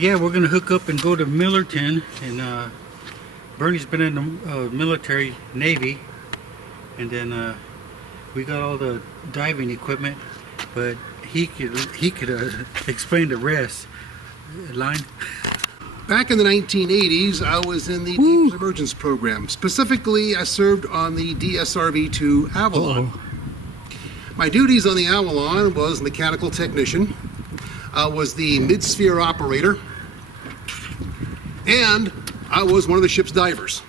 Yeah, we're gonna hook up and go to Millerton, and Bernie's been in the military, Navy, and then we got all the diving equipment, but he could explain the rest. Line. Back in the 1980s, I was in the Deep Submergence program. Specifically, I served on the DSRV-2 Avalon. My duties on the Avalon was mechanical technician, was the mid-sphere operator, and I was one of the ship's divers.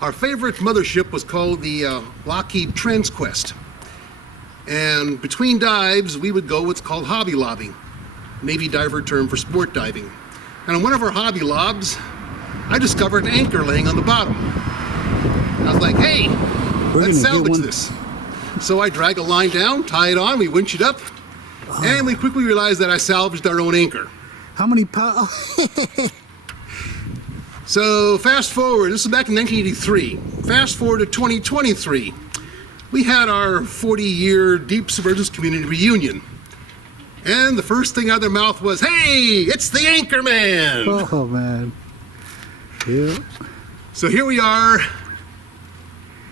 Our favorite mothership was called the Lockheed Transquest. And between dives, we would go what's called hobby lobbing, Navy diver term for sport diving. And on one of our hobby lobs, I discovered an anchor laying on the bottom. I was like, hey, let's salvage this. So I drag a line down, tie it on, we winch it up, and we quickly realized that I salvaged our own anchor. How many pounds? So fast forward, this is back in 1983. Fast forward to 2023. We had our 40-year Deep Submergence Community reunion. And the first thing out of their mouth was, hey, it's the Anchor Man! Oh, man. Yeah. So here we are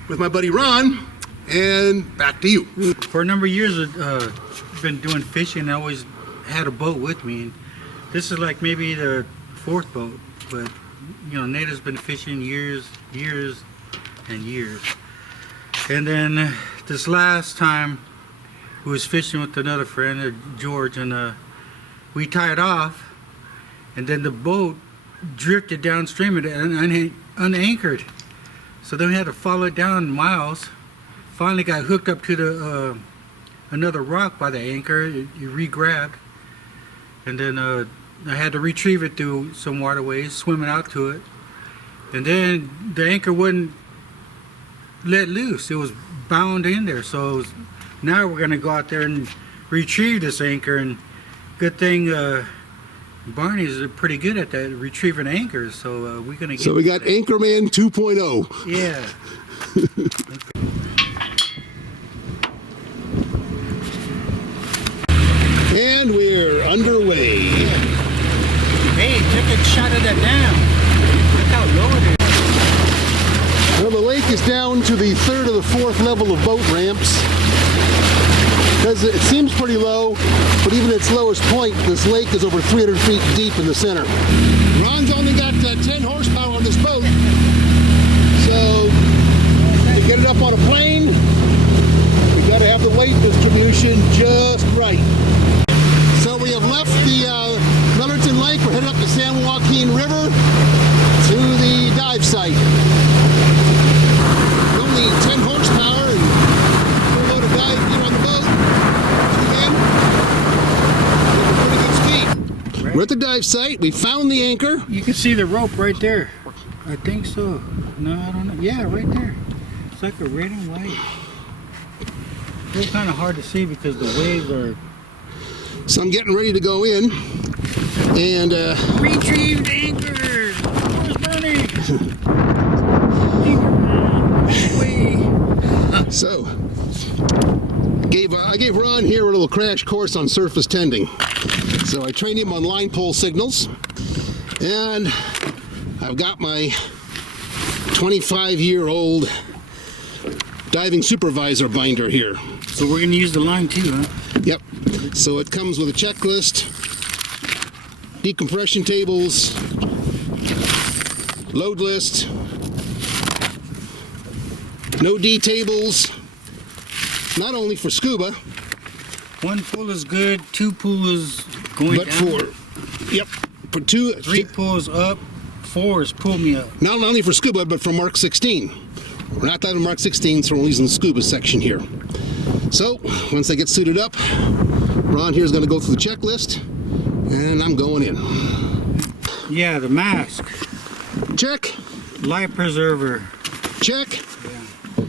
with my buddy Ron, and back to you. For a number of years, I've been doing fishing. I always had a boat with me. And this is like maybe the fourth boat, but you know, Nate has been fishing years and years. And then this last time, we was fishing with another friend, George, and we tied off, and then the boat drifted downstream and unanchored. So then we had to follow it down miles. Finally got hooked up to the another rock by the anchor. It re-grabbed, and then I had to retrieve it through some waterways, swimming out to it, and then the anchor wouldn't let loose. It was bound in there, so now we're going to go out there and retrieve this anchor, and good thing Barney's pretty good at that, retrieving anchors, so we're going to get... So we got Anchorman 2.0. Yeah. And we're underway. Hey, take a shot of that dam. Look how low it is. Well, the lake is down to the third or the fourth level of boat ramps. Because it seems pretty low, but even at its lowest point, this lake is over 300 feet deep in the center. Ron's only got 10 horsepower on this boat, so to get it up on a plane, we got to have the weight distribution just right. So we have left the Millerton Lake. We're headed up the San Joaquin River to the dive site. Only 10 horsepower and we're going to dive here on the boat. Pretty good speed. We're at the dive site. We found the anchor. You can see the rope right there. I think so. No, I don't know. Yeah, right there. It's like a red and white. It's kind of hard to see because the waves are... So I'm getting ready to go in and retrieved anchor. Where's Bernie? Anchor. So I gave Ron here a little crash course on surface tending. So I trained him on line pole signals, and I've got my 25-year-old diving supervisor binder here. So we're going to use the line too, huh? Yep. So it comes with a checklist, decompression tables, load list, no D tables, not only for scuba. One pull is good, two pull is going but down. For two, three pulls up, four is pull me up. Not only for scuba, but for Mark 16. We're not diving Mark 16, so we're using the scuba section here. So, once I get suited up, Ron here is going to go through the checklist, and I'm going in. Yeah, the mask. Check. Life preserver. Check. Yeah.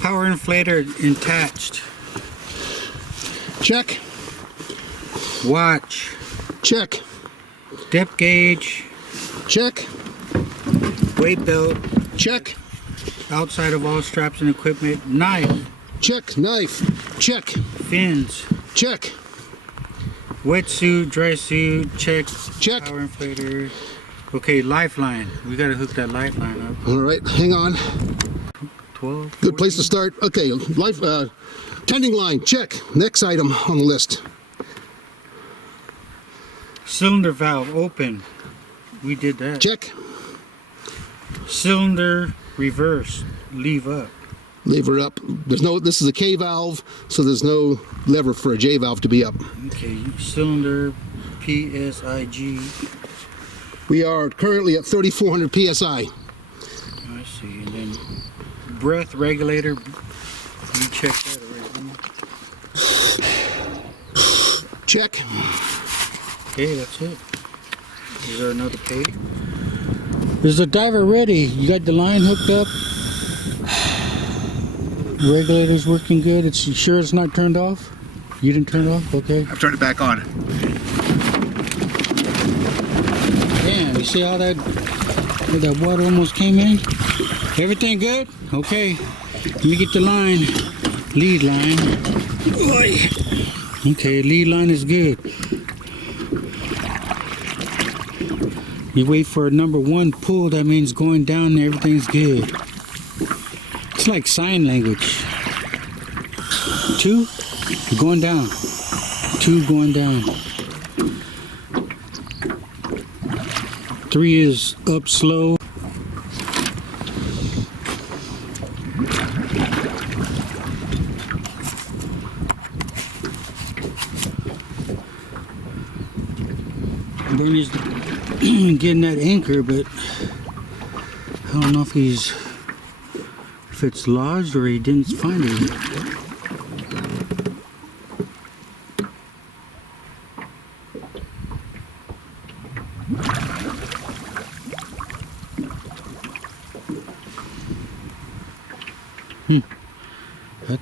Power inflator attached. Check. Watch. Check. Depth gauge. Check. Weight belt. Check. Outside of all straps and equipment. Knife. Check. Knife. Check. Fins. Check. Wetsuit, dry suit, check. Check. Power inflator. Okay, lifeline. We gotta hook that lifeline up. All right, hang on. 12. Good place to start. Okay, tending line, check. Next item on the list. Cylinder valve open. We did that. Check. Cylinder reverse. Leave up. Lever up. This is a K valve, so there's no lever for a J valve to be up. Okay, cylinder PSIG. We are currently at 3,400 PSI. I see. And then breath regulator. You checked that already. Check. Okay, that's it. Is there another page? Is the diver ready? You got the line hooked up? Regulator's working good. You sure it's not turned off? You didn't turn it off? Okay. I've turned it back on. Damn, you see how that water almost came in? Everything good? Okay. Let me get the line. Lead line. Okay, lead line is good. You wait for number 1 pull, that means going down and everything's good. It's like sign language. 2, you're going down. 2, going down. 3 is up slow. Bernie's getting that anchor, but I don't know if it's lodged or he didn't find it. I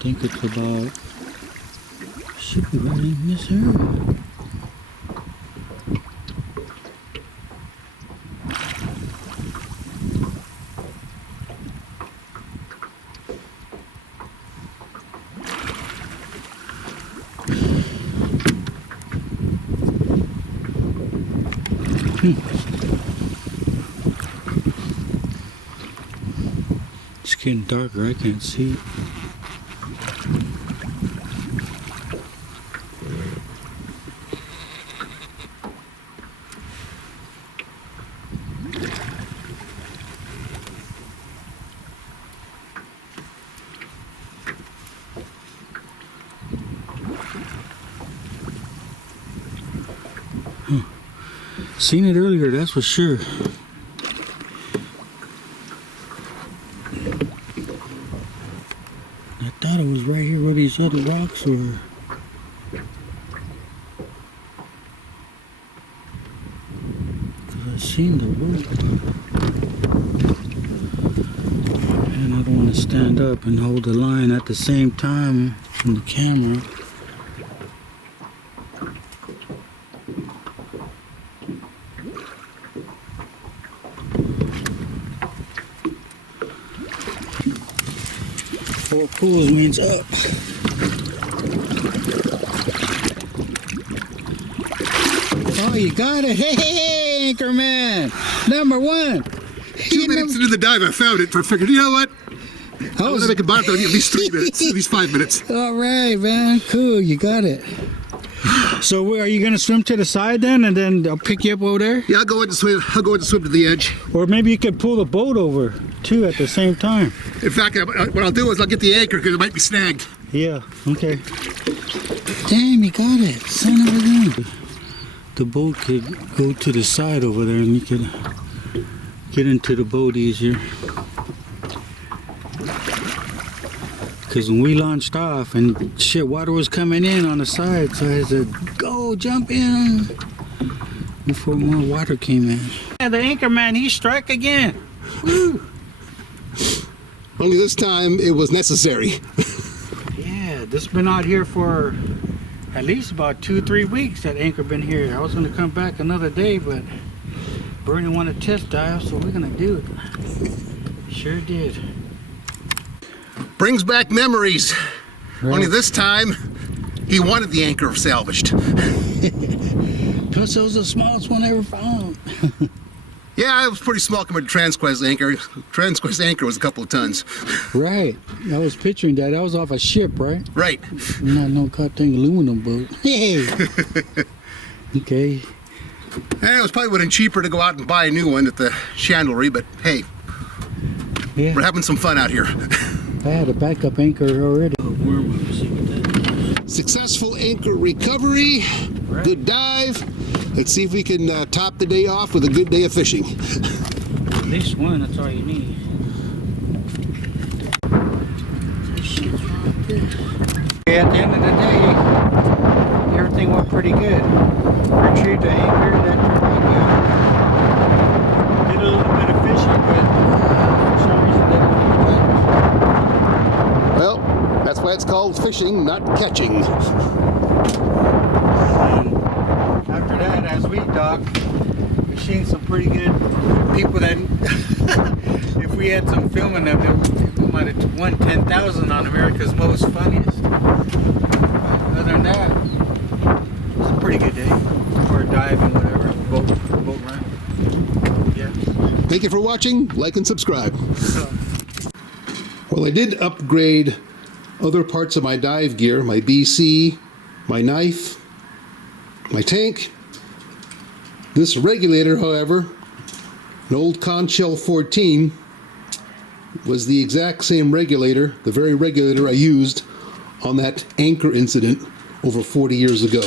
think it's about, should be right in this area. It's getting darker, I can't see it. Seen it earlier, that's for sure. I thought it was right here where these other rocks were. Because I seen the rope. And I don't want to stand up and hold the line at the same time from the camera. Four pulls means up. Oh, you got it. Hey, Anchorman. Number 1. 2 minutes into the dive, I found it. I figured, you know what? I want to make a marathon at least 3 minutes, at least 5 minutes. All right, man. Cool, you got it. So are you going to swim to the side then, and then I'll pick you up over there? Yeah, I'll go in and swim. I'll go in and swim to the edge. Or maybe you could pull the boat over, too, at the same time. In fact, what I'll do is I'll get the anchor because it might be snagged. Yeah, okay. Damn, you got it. Son of a gun. The boat could go to the side over there and you could get into the boat easier. Because when we launched off and shit, water was coming in on the side, so I said, go, jump in before more water came in. Yeah, the Anchorman, he struck again. Woo. Only this time it was necessary. Yeah, this has been out here for at least about 2-3 weeks. That anchor been here. I was going to come back another day, but Bernie wanted to test dive, so we're going to do it. Sure did. Brings back memories. Right. Only this time, he wanted the anchor salvaged. Because it was the smallest one I ever found. Yeah, it was pretty small compared to Transquest anchor. Transquest anchor was a couple of tons. Right. I was picturing that. That was off a ship, right? Right. Not no goddamn aluminum boat. Hey. Okay. And it was probably would have been cheaper to go out and buy a new one at the chandlery, but hey, Yeah. we're having some fun out here. I had a backup anchor already. Successful anchor recovery. Right. Good dive. Let's see if we can top the day off with a good day of fishing. At least one, that's all you need. Okay, at the end of the day, everything went pretty good. Retrieved the anchor, that turned out good. Did a little bit of fishing, but for some reason didn't really Well, that's why it's called fishing, not catching. After that, as we dock, we've seen some pretty good people that, if we had some filming of it, we might have won 10,000 on America's Most Funniest. But other than that, it was a pretty good day for a dive and whatever, boat run. Yeah. Thank you for watching. Like and subscribe. Well, I did upgrade other parts of my dive gear, my BC, my knife, my tank. This regulator, however, an old Conchell 14, was the exact same regulator, the very regulator I used on that anchor incident over 40 years ago.